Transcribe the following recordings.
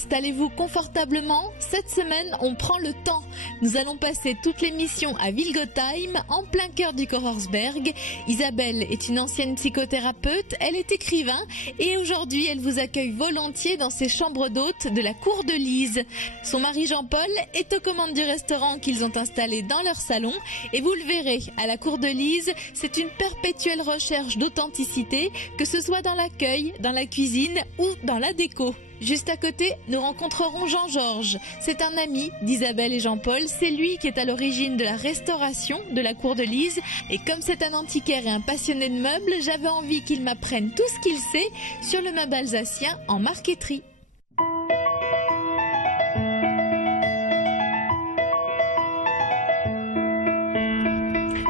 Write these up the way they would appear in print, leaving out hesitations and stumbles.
Installez-vous confortablement. Cette semaine, on prend le temps. Nous allons passer toute l'émission à Vilgotheim, en plein cœur du Kochersberg. Isabelle est une ancienne psychothérapeute, elle est écrivain et aujourd'hui, elle vous accueille volontiers dans ses chambres d'hôtes de la cour de Lise. Son mari Jean-Paul est aux commandes du restaurant qu'ils ont installé dans leur salon et vous le verrez, à la cour de Lise, c'est une perpétuelle recherche d'authenticité, que ce soit dans l'accueil, dans la cuisine ou dans la déco. Juste à côté, nous rencontrerons Jean-Georges. C'est un ami d'Isabelle et Jean-Paul. C'est lui qui est à l'origine de la restauration de la cour de Lise. Et comme c'est un antiquaire et un passionné de meubles, j'avais envie qu'il m'apprenne tout ce qu'il sait sur le meuble alsacien en marqueterie.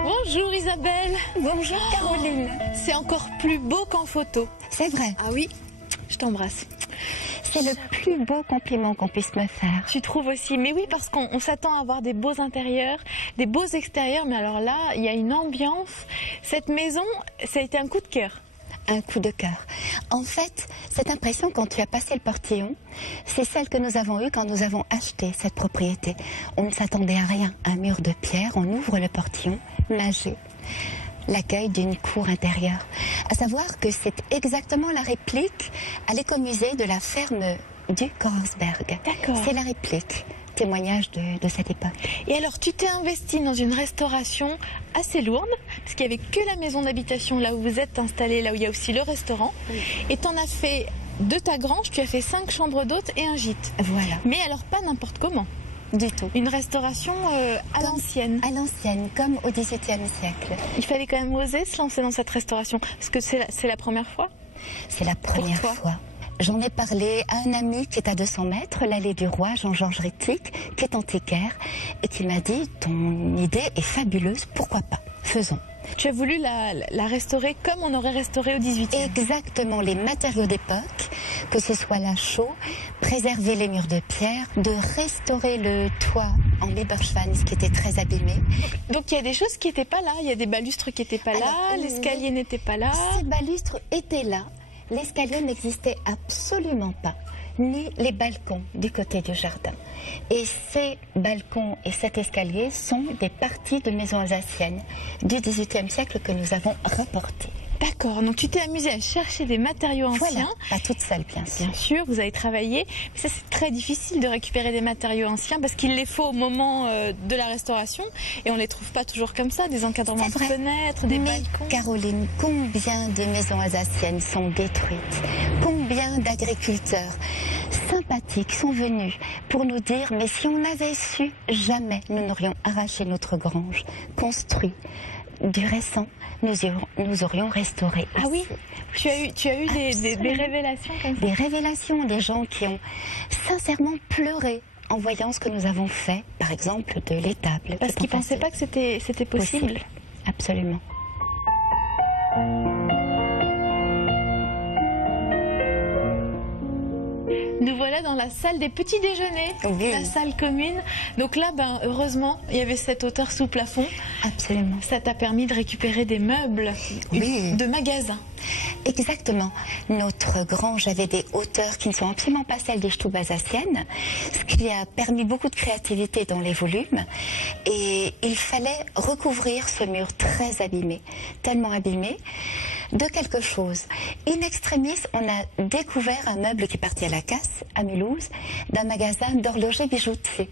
Bonjour Isabelle. Bonjour Caroline. C'est encore plus beau qu'en photo. C'est vrai. Ah oui, je t'embrasse. C'est le plus beau compliment qu'on puisse me faire. Tu trouves aussi? Mais oui, parce qu'on s'attend à avoir des beaux intérieurs, des beaux extérieurs, mais alors là, il y a une ambiance. Cette maison, ça a été un coup de cœur. Un coup de cœur. En fait, cette impression quand tu as passé le portillon, c'est celle que nous avons eue quand nous avons acheté cette propriété. On ne s'attendait à rien. Un mur de pierre, on ouvre le portillon, magie. L'accueil d'une cour intérieure. À savoir que c'est exactement la réplique à l'écomusée de la ferme du Kochersberg. D'accord. C'est la réplique, témoignage de cette époque. Et alors, tu t'es investi dans une restauration assez lourde, parce qu'il n'y avait que la maison d'habitation là où vous êtes installé, là où il y a aussi le restaurant. Oui. Et tu en as fait, de ta grange, tu as fait 5 chambres d'hôtes et un gîte. Voilà. Mais alors, pas n'importe comment. Du tout. Une restauration à l'ancienne. À l'ancienne, comme au XVIIIe siècle. Il fallait quand même oser se lancer dans cette restauration. Parce que c'est la première fois? C'est la première fois. J'en ai parlé à un ami qui est à 200 mètres, l'allée du roi, Jean-Georges Rittig, qui est antiquaire, et qui m'a dit « Ton idée est fabuleuse, pourquoi pas? Faisons ». Tu as voulu la restaurer comme on aurait restauré au XVIIIe. Exactement, les matériaux d'époque, que ce soit la chaux, préserver les murs de pierre, de restaurer le toit en Biberschwanz qui était très abîmé. Donc il y a des choses qui n'étaient pas là, il y a des balustres qui n'étaient pas là, l'escalier n'était pas là. Ces balustres étaient là, l'escalier n'existait absolument pas, ni les balcons du côté du jardin. Et ces balcons et cet escalier sont des parties de maisons alsaciennes du XVIIIe siècle que nous avons rapportées. D'accord, donc tu t'es amusée à chercher des matériaux anciens. Voilà, pas toute seule bien sûr. Bien sûr, vous avez travaillé. Mais ça c'est très difficile de récupérer des matériaux anciens parce qu'il les faut au moment de la restauration et on les trouve pas toujours comme ça, des encadrements de fenêtres, des balcons. Caroline, combien de maisons alsaciennes sont détruites? Combien d'agriculteurs sympathiques sont venus pour nous dire mais si on avait su, jamais nous n'aurions arraché notre grange, construit du récent. Nous aurions restauré. Ah oui, tu as eu des révélations comme ça? Des révélations, des gens qui ont sincèrement pleuré en voyant ce que nous avons fait, par exemple de l'étable. Parce qu'ils ne pensaient pas que c'était possible. Absolument. Nous voilà dans la salle des petits déjeuners, oui. La salle commune. Donc là, heureusement, il y avait cette hauteur sous plafond. Absolument. Ça t'a permis de récupérer des meubles de magasin. Exactement. Notre grange avait des hauteurs qui ne sont absolument pas celles des Stubes alsaciennes, ce qui a permis beaucoup de créativité dans les volumes. Et il fallait recouvrir ce mur très abîmé, tellement abîmé, de quelque chose. In extremis, on a découvert un meuble qui est parti à la casse, à Mulhouse, d'un magasin d'horlogers bijoutiers.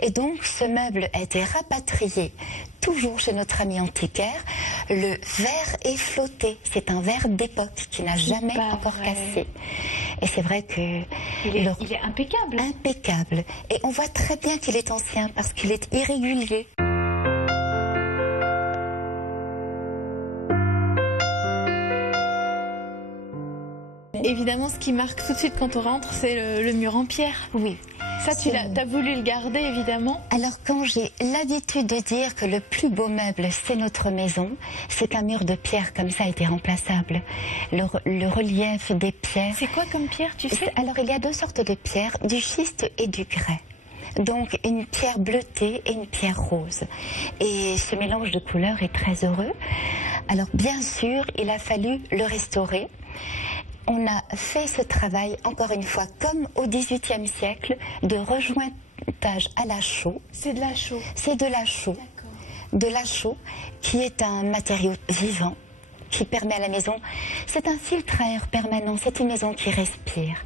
Et donc, ce meuble a été rapatrié, toujours chez notre ami antiquaire. Le verre est flotté. C'est un verre d'époque qui n'a jamais encore cassé. Et c'est vrai que... Il est impeccable. Impeccable. Et on voit très bien qu'il est ancien parce qu'il est irrégulier. Évidemment, ce qui marque tout de suite quand on rentre, c'est le mur en pierre. Oui. Ça, tu as voulu le garder, évidemment. Alors, quand j'ai l'habitude de dire que le plus beau meuble, c'est notre maison, c'est qu'un mur de pierre comme ça est irremplaçable. Le relief des pierres... C'est quoi comme pierre, tu sais? Alors, il y a 2 sortes de pierres, du schiste et du grès. Donc, une pierre bleutée et une pierre rose. Et ce mélange de couleurs est très heureux. Alors, bien sûr, il a fallu le restaurer. on a fait ce travail, encore une fois, comme au XVIIIe siècle, de rejointage à la chaux. C'est de la chaux. C'est de la chaux. De la chaux, qui est un matériau vivant, qui permet à la maison. C'est un filtre à air permanent, c'est une maison qui respire.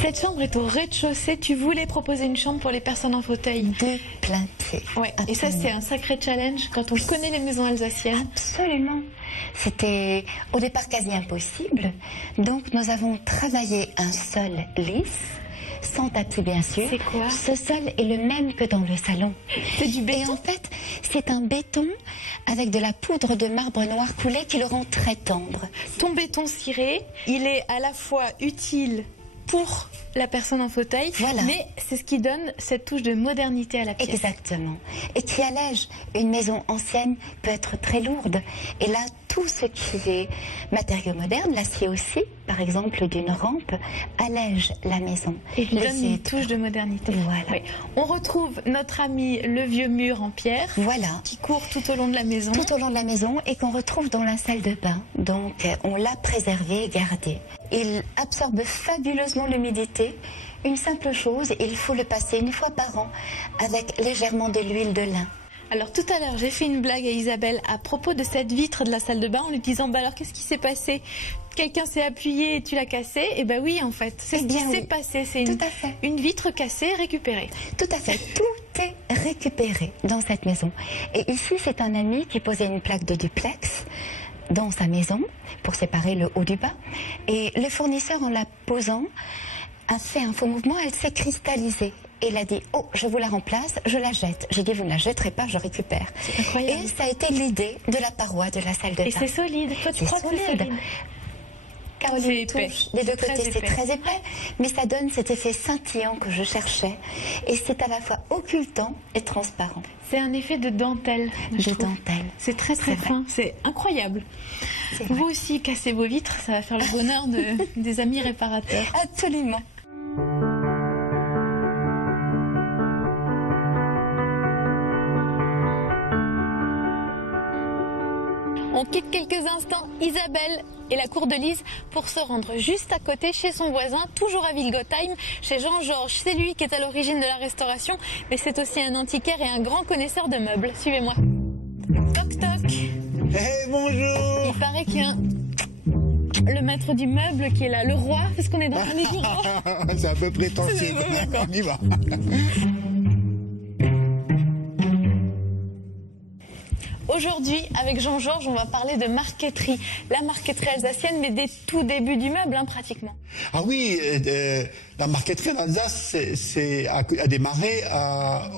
Cette chambre est au rez-de-chaussée. Tu voulais proposer une chambre pour les personnes en fauteuil. De plein pied. Ouais. Et ça, c'est un sacré challenge quand on connaît les maisons alsaciennes. Absolument. C'était au départ quasi impossible. Donc nous avons travaillé un sol lisse, sans tapis bien sûr. C'est quoi? Ce sol est le même que dans le salon. C'est du béton? Et en fait, c'est un béton avec de la poudre de marbre noir coulé qui le rend très tendre. Ton béton ciré, il est à la fois utile pour la personne en fauteuil, voilà. Mais c'est ce qui donne cette touche de modernité à la pièce. Exactement. Et qui allège. Une maison ancienne peut être très lourde. Et là, tout ce qui est matériaux modernes, l'acier aussi, par exemple d'une rampe, allège la maison. Et lui donne une touche de modernité. Voilà. Oui. On retrouve notre ami le vieux mur en pierre, voilà, qui court tout au long de la maison. Tout au long de la maison et qu'on retrouve dans la salle de bain. Donc on l'a préservé et gardé. Il absorbe fabuleusement l'humidité. Une simple chose, il faut le passer une fois par an avec légèrement de l'huile de lin. Alors tout à l'heure, j'ai fait une blague à Isabelle à propos de cette vitre de la salle de bain en lui disant bah alors qu'est-ce qui s'est passé? Quelqu'un s'est appuyé et tu l'as cassée? Et ben oui en fait, c'est ce qui s'est passé, c'est une vitre cassée récupérée. Tout à fait, tout est récupéré dans cette maison. Et ici c'est un ami qui posait une plaque de duplex dans sa maison pour séparer le haut du bas. Et le fournisseur en la posant a fait un faux mouvement, elle s'est cristallisée. Et il a dit, oh, je vous la remplace, je la jette. J'ai dit, vous ne la jetterez pas, je récupère. C'est incroyable. Et ça a été l'idée de la paroi de la salle de bain. Et c'est solide. Toi, tu crois que c'est solide? Caroline touche des deux côtés, c'est très épais, mais ça donne cet effet scintillant que je cherchais. Et c'est à la fois occultant et transparent. C'est un effet de dentelle. De dentelle. C'est très très fin, c'est incroyable. Vous aussi, cassez vos vitres, ça va faire le bonheur des amis réparateurs. Absolument. On quitte quelques instants Isabelle et la cour de Lise pour se rendre juste à côté chez son voisin, toujours à Vilgotheim, chez Jean-Georges. C'est lui qui est à l'origine de la restauration, mais c'est aussi un antiquaire et un grand connaisseur de meubles. Suivez-moi. Toc toc. Hey, bonjour. Il paraît qu'il y a le maître du meuble qui est là, le roi, parce qu'on est dans un évident. C'est un peu prétentieux. On y va. Aujourd'hui, avec Jean-Georges, on va parler de marqueterie. La marqueterie alsacienne, mais des tout débuts du meuble, hein, pratiquement. Ah oui, la marqueterie en Alsace a démarré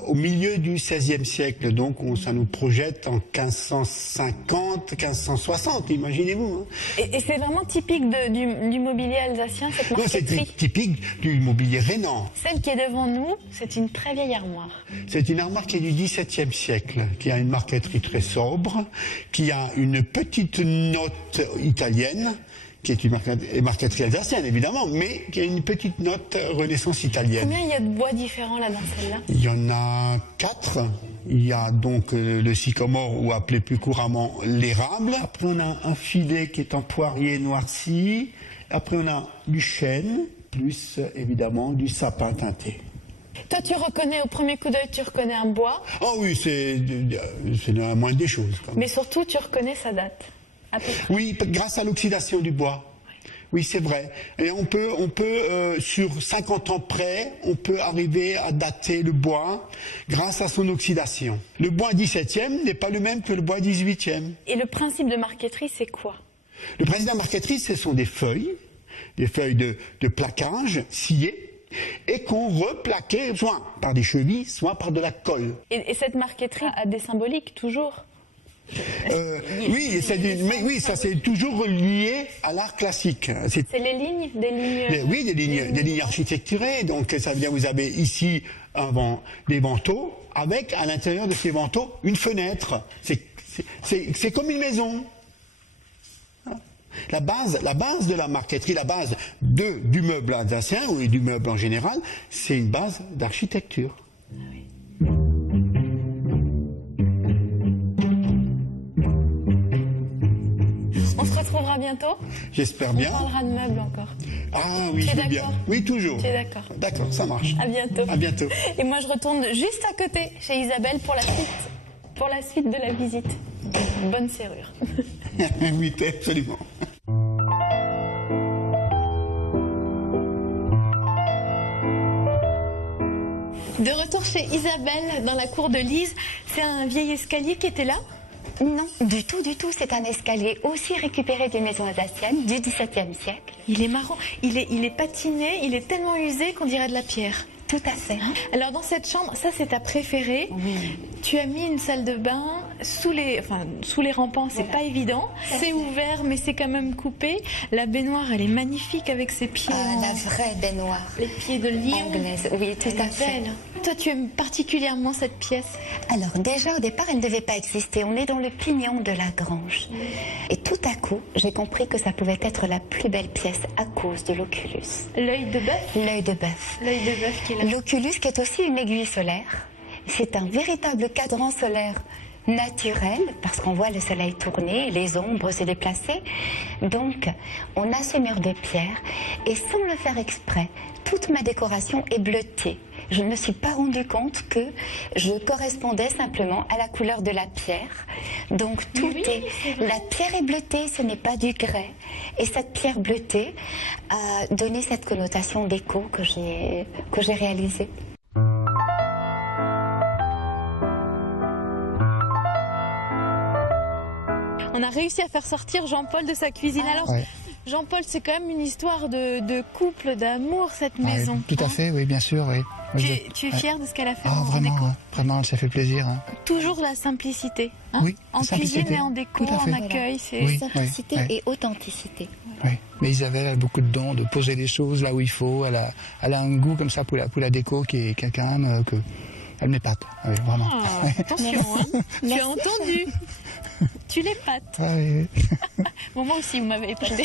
au milieu du XVIe siècle. Donc ça nous projette en 1550, 1560, imaginez-vous. Hein. Et c'est vraiment typique du mobilier alsacien, cette marqueterie? C'est typique du mobilier rhénan. Celle qui est devant nous, c'est une très vieille armoire. C'est une armoire qui est du XVIIe siècle, qui a une marqueterie très sobre, qui a une petite note italienne, qui est une marqueterie alsacienne évidemment, mais qui a une petite note Renaissance italienne. Combien il y a de bois différents là dans celle-là? Il y en a 4. Il y a donc le sycomore, ou appelé plus couramment l'érable. Après on a un filet qui est en poirier noirci. Après on a du chêne, plus évidemment du sapin teinté. Toi, tu reconnais au premier coup d'œil, tu reconnais un bois. Oh oui, c'est la moindre des choses. Quand même. Mais surtout, tu reconnais sa date. À peu près. Oui, grâce à l'oxydation du bois. Oui, c'est vrai. Et on peut sur 50 ans près, on peut arriver à dater le bois grâce à son oxydation. Le bois 17e n'est pas le même que le bois 18e. Et le principe de marqueterie, c'est quoi? Le principe de la marqueterie, ce sont des feuilles de plaquage sciées, et qu'on replaquait soit par des chevilles, soit par de la colle. Et cette marqueterie a des symboliques, toujours? Oui, ça c'est toujours lié à l'art classique. C'est les lignes, des lignes architecturées. Donc ça veut dire que vous avez ici des vantaux, avec à l'intérieur de ces vantaux une fenêtre. C'est comme une maison. La base de la marqueterie, la base du meuble alsacien ou du meuble en général, c'est une base d'architecture. On se retrouvera bientôt. J'espère bien. On parlera de meubles encore. Ah oui, je veux bien. Oui, toujours. Tu es d'accord? D'accord, ça marche. À bientôt. À bientôt. Et moi, je retourne juste à côté, chez Isabelle, pour la suite de la visite. Bonne serrure. Oui, absolument. De retour chez Isabelle, dans la cour de Lise, c'est un vieil escalier qui était là? Non, du tout. C'est un escalier aussi récupéré d'une maison alsacienne du XVIIe siècle. Il est marrant, il est patiné, il est tellement usé qu'on dirait de la pierre. Tout à fait. Alors dans cette chambre, ça c'est ta préférée. Oui. Tu as mis une salle de bain sous les rampants, c'est pas évident. C'est ouvert mais c'est quand même coupé. La baignoire, elle est magnifique avec ses pieds. La vraie baignoire. Les pieds de lion. Anglaise, oui, tout à fait. Belle. Toi, tu aimes particulièrement cette pièce? Alors déjà au départ elle ne devait pas exister, on est dans le pignon de la grange. Et tout à coup j'ai compris que ça pouvait être la plus belle pièce à cause de l'oculus. L'œil de bœuf? L'œil de bœuf. L'œil de bœuf qui est là. L'oculus qui est aussi une aiguille solaire. C'est un véritable cadran solaire naturel parce qu'on voit le soleil tourner, les ombres se déplacer. Donc on a ce mur de pierre et sans le faire exprès, toute ma décoration est bleutée. Je ne me suis pas rendu compte que je correspondais simplement à la couleur de la pierre. Donc la pierre est bleutée, ce n'est pas du grès. Et cette pierre bleutée a donné cette connotation déco que j'ai réalisée. On a réussi à faire sortir Jean-Paul de sa cuisine. Alors, ouais. Jean-Paul, c'est quand même une histoire de couple, d'amour, cette maison. Oui, tout à fait, oui, bien sûr, oui. Tu es fier de ce qu'elle a fait en déco? vraiment, ça fait plaisir. Hein. Toujours la simplicité. Hein, Oui, en simplicité. cuisine et en déco, Tout à fait. en accueil. C'est Oui. Simplicité et authenticité. Oui, mais Isabelle a beaucoup de dons de poser les choses là où il faut. Elle a un goût comme ça pour la déco qui est quelqu'un que elle m'épate, oui, vraiment. Oh, attention, hein. Tu as entendu? Tu l'épates. Oui. Bon, moi aussi, vous m'avez épaté.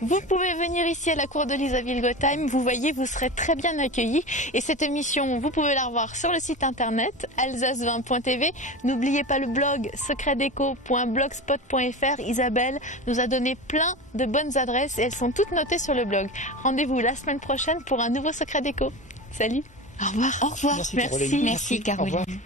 Vous pouvez venir ici à la cour de Lise à Vilgotheim. Vous voyez, vous serez très bien accueillis. Et cette émission, vous pouvez la revoir sur le site internet alsace20.tv. N'oubliez pas le blog secretdeco.blogspot.fr. Isabelle nous a donné plein de bonnes adresses et elles sont toutes notées sur le blog. Rendez-vous la semaine prochaine pour un nouveau Secret Déco. Salut. Au revoir. Au revoir. Merci, Caroline. Merci, Caroline. Au revoir.